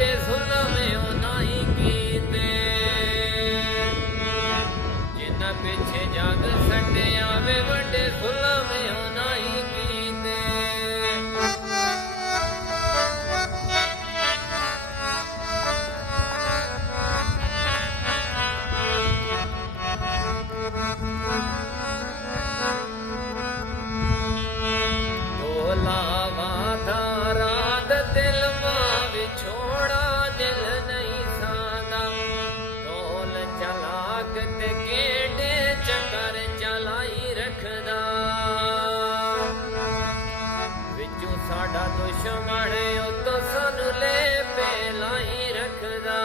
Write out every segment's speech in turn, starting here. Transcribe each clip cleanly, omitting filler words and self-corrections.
ਵੱਡੇ ਜ਼ੁਲਮ ਉਹਨਾਂ ਹੀ ਕੀਤੇ ਜਿਨ੍ਹਾਂ ਪਿੱਛੇ ਜਗ ਛੱਡਿਆ ਵੇ ਵੱਡੇ ਜ਼ੁਲਮ ਉਹਨਾਂ ਹੀ ਕੀਤੇ ਸਾਡਾ ਦੁਸ਼ਮਣ ਉਤੋਂ ਸਾਨੂੰ ਲੈ ਪਹਿਲਾਈ ਰੱਖਦਾ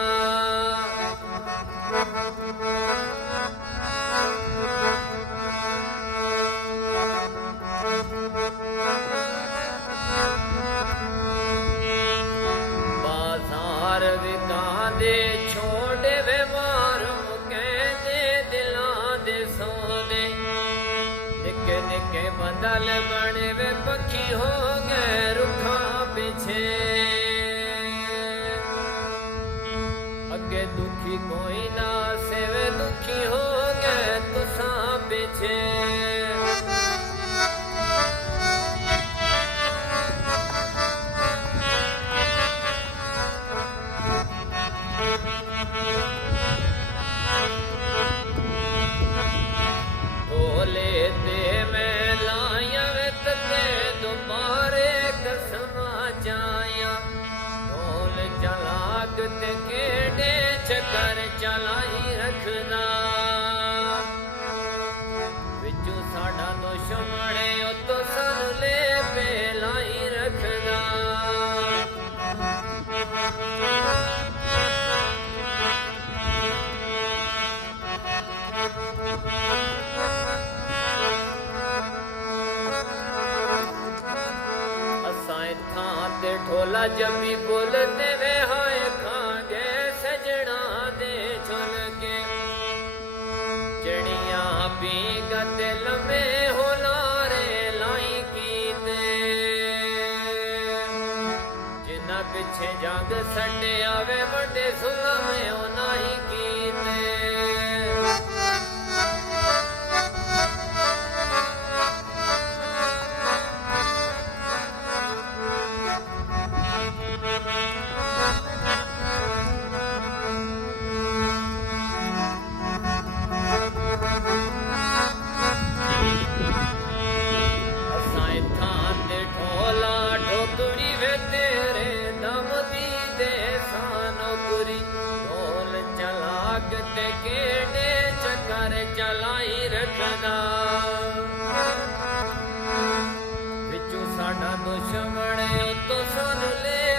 ਬਾਜ਼ਾਰ ਵਿਕਾਂਦੇ ਛੋੜੇ ਵੇ ਮਾਰੂ ਕਹਿੰਦੇ ਦਿਲਾਂ ਦੇ ਸੋਨੇ ਨਿੱਕੇ ਨਿੱਕੇ ਬੰਦਲ ਬਣੇ ਵੇ ਪੱਖੀ ਹੋ ਗਏ ਰੁੱਖਾਂ ਪਿੱਛੇ ਅੱਗੇ ਦੁਖੀ ਕੋਈ ਨਾ ਸੇਵੇ ਦੁਖੀ ਹੋ ਗਏ ਤੁਸਾਂ ਪਿੱਛੇ ਢੋਲੇ ਤੇ ਮੈਂ ਲਾਇਆ ਵੇ ਤੇ ਦੁਬਾਰੇ ਕਸਮਾਂ ਜਾਇਆ ਢੋਲ ਚਲਾਕ ਤੇ ਕਿਹੜੇ ਚੱਕਰ ਚਲਾਈ ਰੱਖਦਾ ਵਿੱਚੋਂ ਸਾਡਾ ਦੁਸ਼ਮਣ ਉਤੋਂ ਸਾਨੂੰ ਲੈ ਪਹਿਲਾਈ ਰੱਖਦਾ ਥਾਂ ਤੇ ਢੋਲਾ ਜੰਮੀ ਬੋਲਦੇ ਵੇ ਹੋਏ ਖਾਂਗੇ ਸਜਣਾ ਦੇ ਝੁਲ ਕੇ ਚੜੀਆਂ ਪੀਂਘਾਂ ਤੇ ਲੰਮੇ ਹੁਲਾਰੇ ਲਾਈ ਕੀਤੇ ਜਿਨ੍ਹਾਂ ਪਿੱਛੇ ਜੰਗ ਛੱਡਿਆ ਵੇ ਵੱਡੇ ਜ਼ੁਲਮ ਉਹਨਾਂ ਹੀ ਕੀਤੇ ਤੇ ਕਿਹੜੇ ਚੱਕਰ ਚਲਾਈ ਰੱਖਦਾ ਵਿੱਚੋਂ ਸਾਡਾ ਦੁਸ਼ਮਣ ਉਤੋਂ ਸਾਨੂੰ ਲੈ